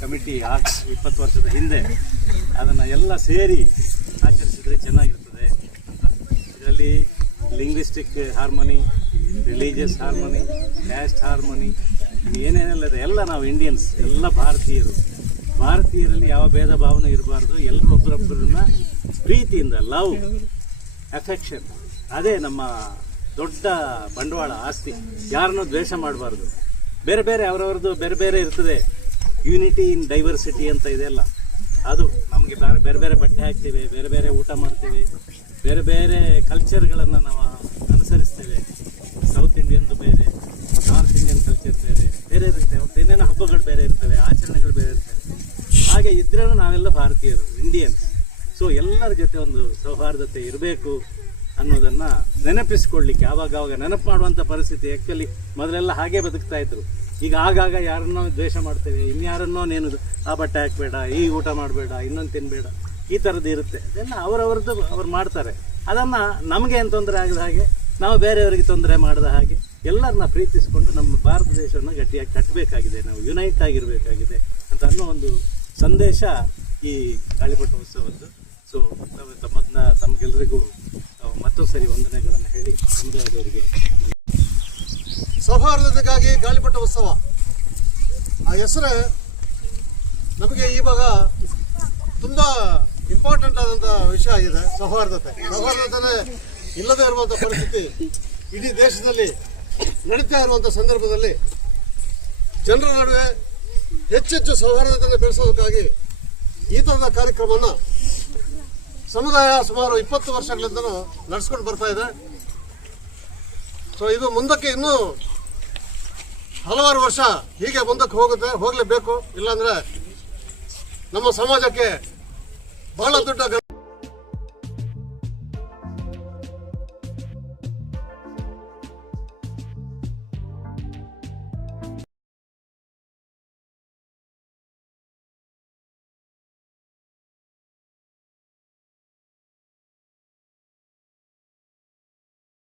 Committee 20 ವರ್ಷದ ಹಿಂದೆ ಅದನ್ನು ಎಲ್ಲ ಸೇರಿ ಆಚರಿಸಿದರೆ ಚೆನ್ನಾಗಿರ್ತದೆ. ಇದರಲ್ಲಿ linguistic harmony, religious harmony, caste harmony, ಏನೇನೆಲ್ಲ ಇದೆ ಎಲ್ಲ ನಾವು ಇಂಡಿಯನ್ಸ್, ಎಲ್ಲ ಭಾರತೀಯರಲ್ಲಿ ಯಾವ ಭೇದ ಭಾವನೆ ಇರಬಾರ್ದು. ಎಲ್ಲರೂ ಒಬ್ಬರೊಬ್ಬರನ್ನ ಪ್ರೀತಿಯಿಂದ, ಲವ್, ಅಫೆಕ್ಷನ್, ಅದೇ ನಮ್ಮ ದೊಡ್ಡ ಬಂಡವಾಳ, ಆಸ್ತಿ. ಯಾರನ್ನೂ ದ್ವೇಷ ಮಾಡಬಾರ್ದು. ಬೇರೆ ಬೇರೆ ಅವರವ್ರದ್ದು ಬೇರೆ ಬೇರೆ ಇರ್ತದೆ. ಯೂನಿಟಿ ಇನ್ ಡೈವರ್ಸಿಟಿ ಅಂತ ಇದೆಲ್ಲ, ಅದು ನಮಗೆ ಬೇರೆ ಬೇರೆ ಬಟ್ಟೆ ಹಾಕ್ತೇವೆ, ಬೇರೆ ಬೇರೆ ಊಟ ಮಾಡ್ತೇವೆ, ಬೇರೆ ಬೇರೆ ಕಲ್ಚರ್ಗಳನ್ನು ನಾವು ಅನುಸರಿಸ್ತೇವೆ. ಸೌತ್ ಇಂಡಿಯನ್ದು ಬೇರೆ, ನಾರ್ತ್ ಇಂಡಿಯನ್ ಕಲ್ಚರ್ ಬೇರೆ ಬೇರೆ ಇರುತ್ತೆ. ಏನೇನೋ ಹಬ್ಬಗಳು ಬೇರೆ ಇರ್ತವೆ, ಆಚರಣೆಗಳು ಬೇರೆ ಇರ್ತವೆ. ಹಾಗೆ ಇದ್ರೂ ನಾವೆಲ್ಲ ಭಾರತೀಯರು, ಇಂಡಿಯನ್ಸ್. ಸೊ ಎಲ್ಲರ ಜೊತೆ ಒಂದು ಸೌಹಾರ್ದತೆ ಇರಬೇಕು ಅನ್ನೋದನ್ನು ನೆನಪಿಸ್ಕೊಳ್ಲಿಕ್ಕೆ ಆವಾಗ ನೆನಪು ಮಾಡುವಂಥ ಪರಿಸ್ಥಿತಿ. ಆ್ಯಕ್ಚುಲಿ ಮೊದಲೆಲ್ಲ ಹಾಗೇ ಬದುಕ್ತಾ ಇದ್ರು. ಈಗ ಆಗಾಗ ಯಾರನ್ನೋ ದ್ವೇಷ ಮಾಡ್ತೇವೆ, ಇನ್ಯಾರನ್ನೋ ನೀನು ಆ ಬಟ್ಟೆ ಹಾಕಬೇಡ, ಈ ಊಟ ಮಾಡಬೇಡ, ಇನ್ನೊಂದು ತಿನ್ನಬೇಡ, ಈ ಥರದ್ದು ಇರುತ್ತೆ. ಅದೆಲ್ಲ ಅವರವ್ರದ್ದು ಅವ್ರು ಮಾಡ್ತಾರೆ. ಅದನ್ನು ನಮಗೆ ಏನು ತೊಂದರೆ ಆಗದ ಹಾಗೆ, ನಾವು ಬೇರೆಯವರಿಗೆ ತೊಂದರೆ ಮಾಡದ ಹಾಗೆ ಎಲ್ಲರನ್ನ ಪ್ರೀತಿಸಿಕೊಂಡು ನಮ್ಮ ಭಾರತ ದೇಶವನ್ನು ಗಟ್ಟಿಯಾಗಿ ಕಟ್ಟಬೇಕಾಗಿದೆ, ನಾವು ಯುನೈಟ್ ಆಗಿರಬೇಕಾಗಿದೆ ಅಂತ ಅನ್ನೋ ಒಂದು ಸಂದೇಶ ಈ ಗಾಳಿಪಟ ಉತ್ಸವದ್ದು. ಸೊ ತಮಗೆಲ್ಲರಿಗೂ ಮತ್ತೊಂದು ಸರಿ ವಂದನೆಗಳನ್ನು ಹೇಳಿ ಸಮುದಾಯದವರಿಗೆ ಸೌಹಾರ್ದತೆಗಾಗಿ ಗಾಳಿಪಟ ಉತ್ಸವ ಆ ಹೆಸರೇ ನಮಗೆ ಇವಾಗ ತುಂಬ ಇಂಪಾರ್ಟೆಂಟ್ ಆದಂಥ ವಿಷಯ ಆಗಿದೆ. ಸೌಹಾರ್ದತೆ ಇಲ್ಲದೇ ಇರುವಂಥ ಪರಿಸ್ಥಿತಿ ಇಡೀ ದೇಶದಲ್ಲಿ ನಡೀತಾ ಇರುವಂಥ ಸಂದರ್ಭದಲ್ಲಿ ಜನರ ನಡುವೆ ಹೆಚ್ಚೆಚ್ಚು ಸೌಹಾರ್ದತೆಯನ್ನು ಬೆಳೆಸೋದಕ್ಕಾಗಿ ಈ ಥರದ ಕಾರ್ಯಕ್ರಮವನ್ನು ಸಮುದಾಯ ಸುಮಾರು 20 ವರ್ಷಗಳಿಂದ ನಡೆಸ್ಕೊಂಡು ಬರ್ತಾ ಇದೆ. ಸೊ ಇದು ಮುಂದಕ್ಕೆ ಇನ್ನೂ ಹಲವಾರು ವರ್ಷ ಹೀಗೆ ಮುಂದಕ್ಕೆ ಹೋಗಲೇಬೇಕು. ಇಲ್ಲಾಂದರೆ ನಮ್ಮ ಸಮಾಜಕ್ಕೆ ಬಹಳ ದೊಡ್ಡ